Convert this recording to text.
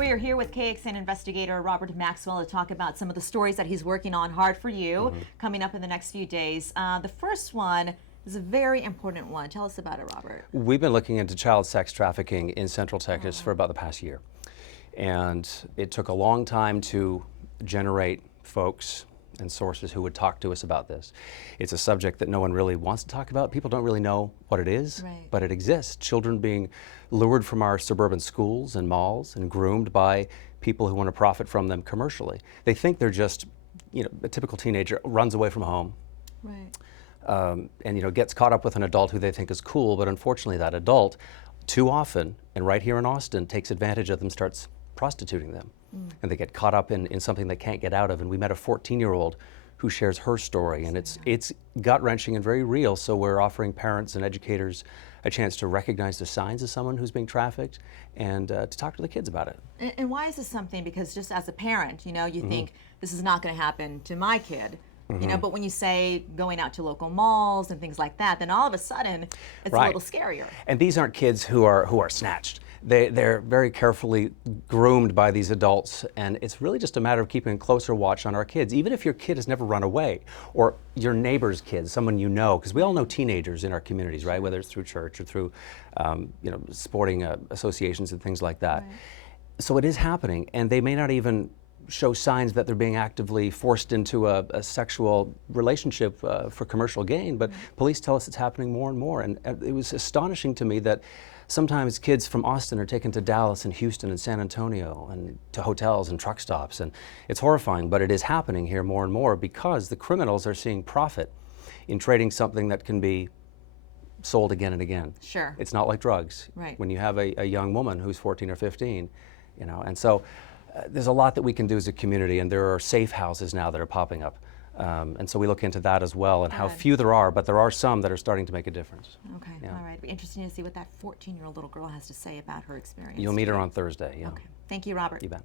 We are here with KXAN investigator Robert Maxwell to talk about some of the stories that he's working on hard for you coming up in the next few days. The first one is a very important one. Tell us about it, Robert. We've been looking into child sex trafficking in Central Texas for about the past year. And it took a long time to generate folks and sources who would talk to us about this. It's a subject that no one really wants to talk about. People don't really know what it is, but it exists. Children being lured from our suburban schools and malls and groomed by people who want to profit from them commercially. They think they're just, a typical teenager runs away from home. And gets caught up with an adult who they think is cool, but unfortunately that adult too often, and right here in Austin, takes advantage of them, starts prostituting them. And they get caught up in something they can't get out of. And we met a 14-year-old who shares her story, and it's gut-wrenching and very real. So we're offering parents and educators a chance to recognize the signs of someone who's being trafficked and to talk to the kids about it. And why is this something? Because just as a parent, you think this is not going to happen to my kid. But when you say going out to local malls and things like that, then all of a sudden it's a little scarier. And these aren't kids who are snatched. They're very carefully groomed by these adults, and it's really just a matter of keeping a closer watch on our kids. Even if your kid has never run away, or your neighbor's kid, someone you know, because we all know teenagers in our communities, right? Whether it's through church or through sporting associations and things like that. So it is happening, and they may not even show signs that they're being actively forced into a sexual relationship for commercial gain, but police tell us it's happening more and more. And it was astonishing to me that sometimes kids from Austin are taken to Dallas and Houston and San Antonio and to hotels and truck stops, and it's horrifying, but it is happening here more and more because the criminals are seeing profit in trading something that can be sold again and again. Sure. It's not like drugs. When you have a young woman who's 14 or 15, and so there's a lot that we can do as a community, and there are safe houses now that are popping up. And so we look into that as well, and how few there are, but there are some that are starting to make a difference. Okay, all right. It'll be interesting to see what that 14-year-old little girl has to say about her experience. You'll meet her on Thursday. Okay. Thank you, Robert. You bet.